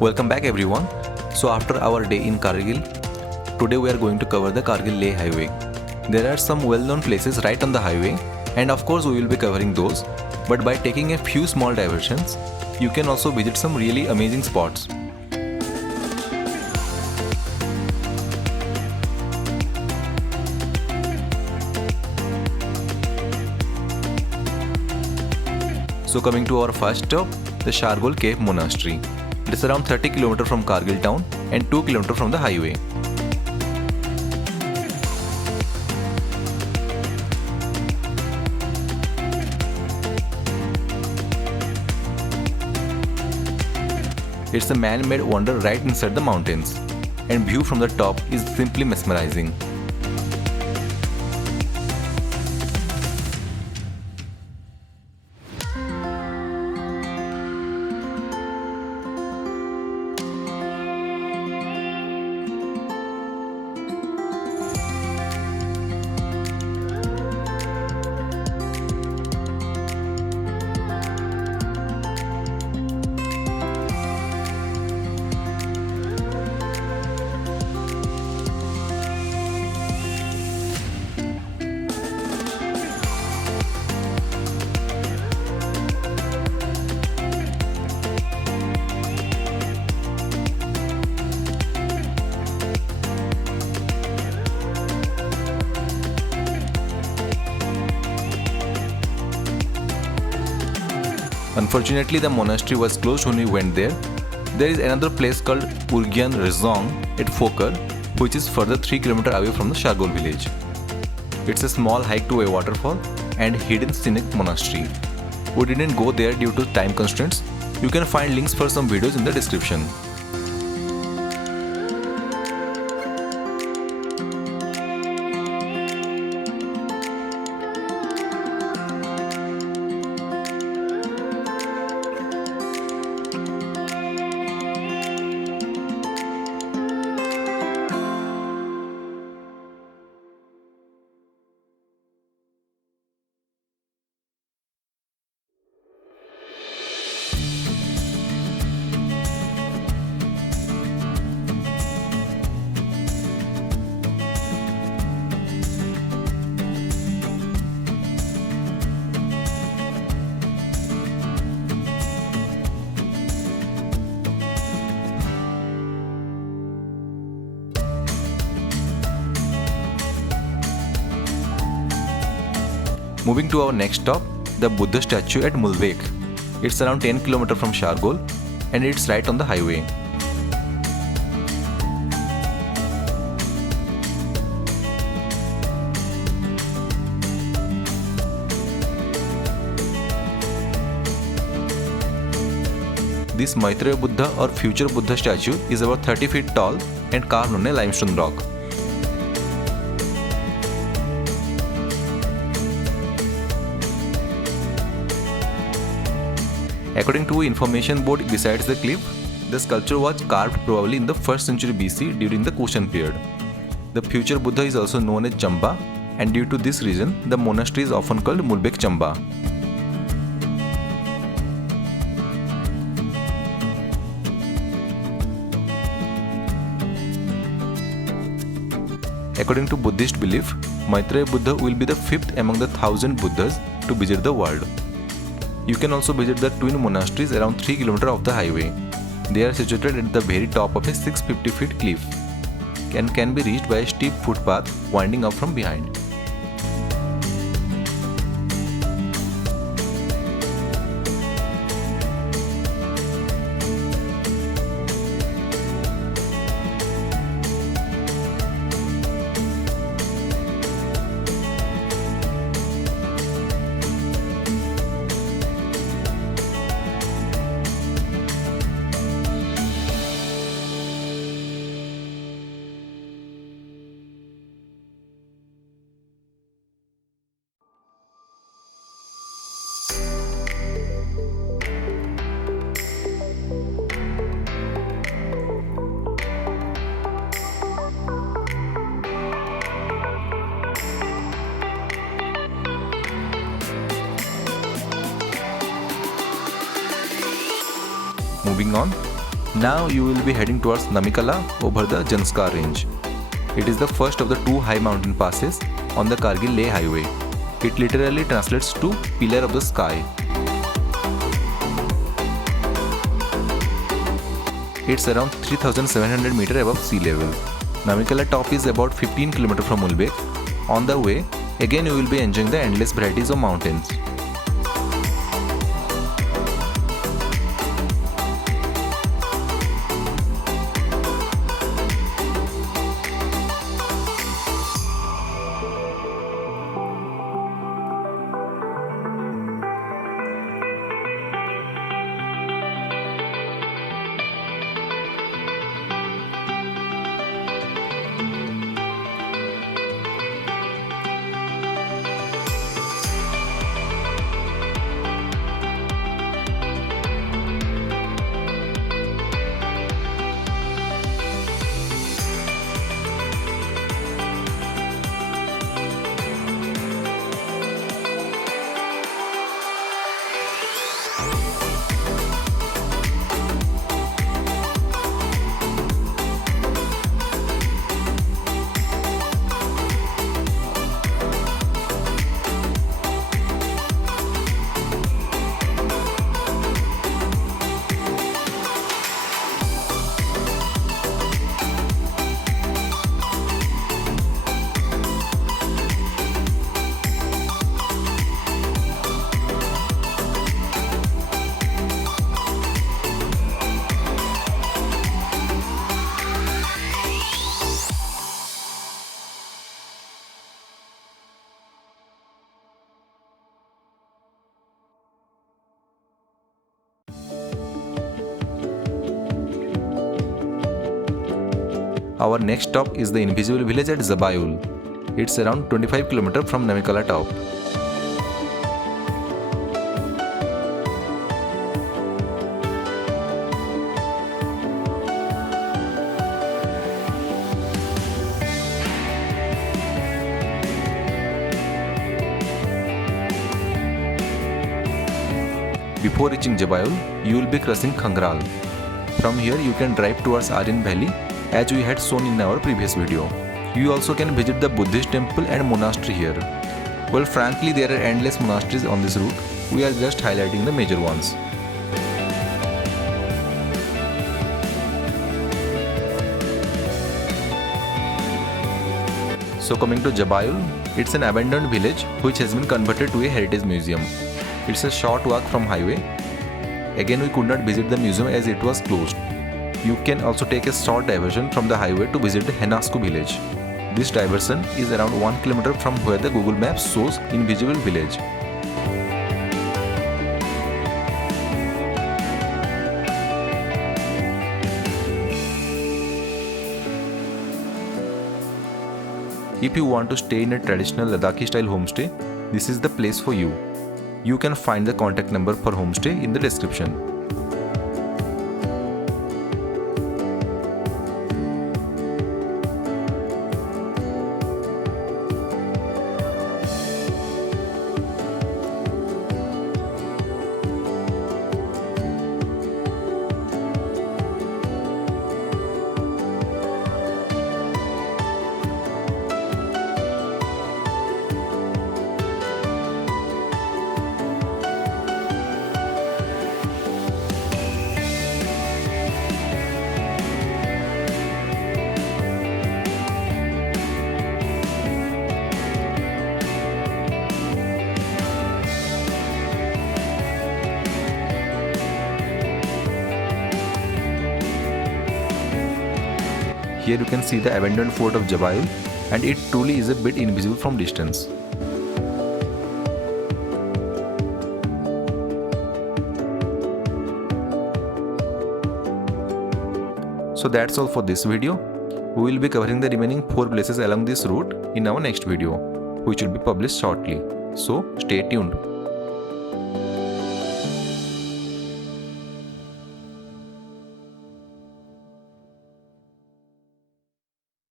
Welcome back everyone. So after our day in Kargil, today we are going to cover the Kargil-Leh highway. There are some well-known places right on the highway and of course we will be covering those. But by taking a few small diversions, you can also visit some really amazing spots. So coming to our first stop, the Shargole Cave Monastery. It is around 30 km from Kargil town and 2 km from the highway. It's a man-made wonder right inside the mountains, and view from the top is simply mesmerizing. Unfortunately, the monastery was closed when we went there. There is another place called Urgyan Rezong at Fokar, which is further 3 km away from the Shargole village. It's a small hike to a waterfall and hidden scenic monastery. We didn't go there due to time constraints. You can find links for some videos in the description. Moving to our next stop, the Buddha statue at Mulbekh. It's around 10 km from Shargole and it's right on the highway. This Maitreya Buddha or future Buddha statue is about 30 feet tall and carved on a limestone rock. According to information board besides the cliff, the sculpture was carved probably in the 1st century BC during the Kushan period. The future Buddha is also known as Chamba, and due to this reason, the monastery is often called Mulbekh Chamba. According to Buddhist belief, Maitreya Buddha will be the 5th among the 1000 Buddhas to visit the world. You can also visit the twin monasteries around 3 km off the highway. They are situated at the very top of a 650 feet cliff and can be reached by a steep footpath winding up from behind. Moving on, Now you will be heading towards Namika La over the Janskar range. It is the first of the two high mountain passes on the Kargil-Leh highway. It literally translates to pillar of the sky. It's around 3700 meters above sea level. Namika La top is about 15 km from Mulbekh. On the way, again you will be enjoying the endless varieties of mountains. Our next stop is the invisible village at Zbayul. It's around 25 km from Namika La top. Before reaching Zbayul, you will be crossing Khangral. From here you can drive towards Aryan Valley as we had shown in our previous video. You also can visit the Buddhist temple and monastery here. Well, frankly there are endless monasteries on this route. We are just highlighting the major ones. So coming to Zbayul, it's an abandoned village which has been converted to a heritage museum. It's a short walk from highway. Again we could not visit the museum as it was closed. You can also take a short diversion from the highway to visit the Henasku village. This diversion is around 1 km from where the Google Maps shows invisible village. If you want to stay in a traditional Ladakhi style homestay, this is the place for you. You can find the contact number for homestay in the description. Here you can see the abandoned fort of Zbayul, and it truly is a bit invisible from distance. So that's all for this video. We will be covering the remaining 4 places along this route in our next video, which will be published shortly. So stay tuned.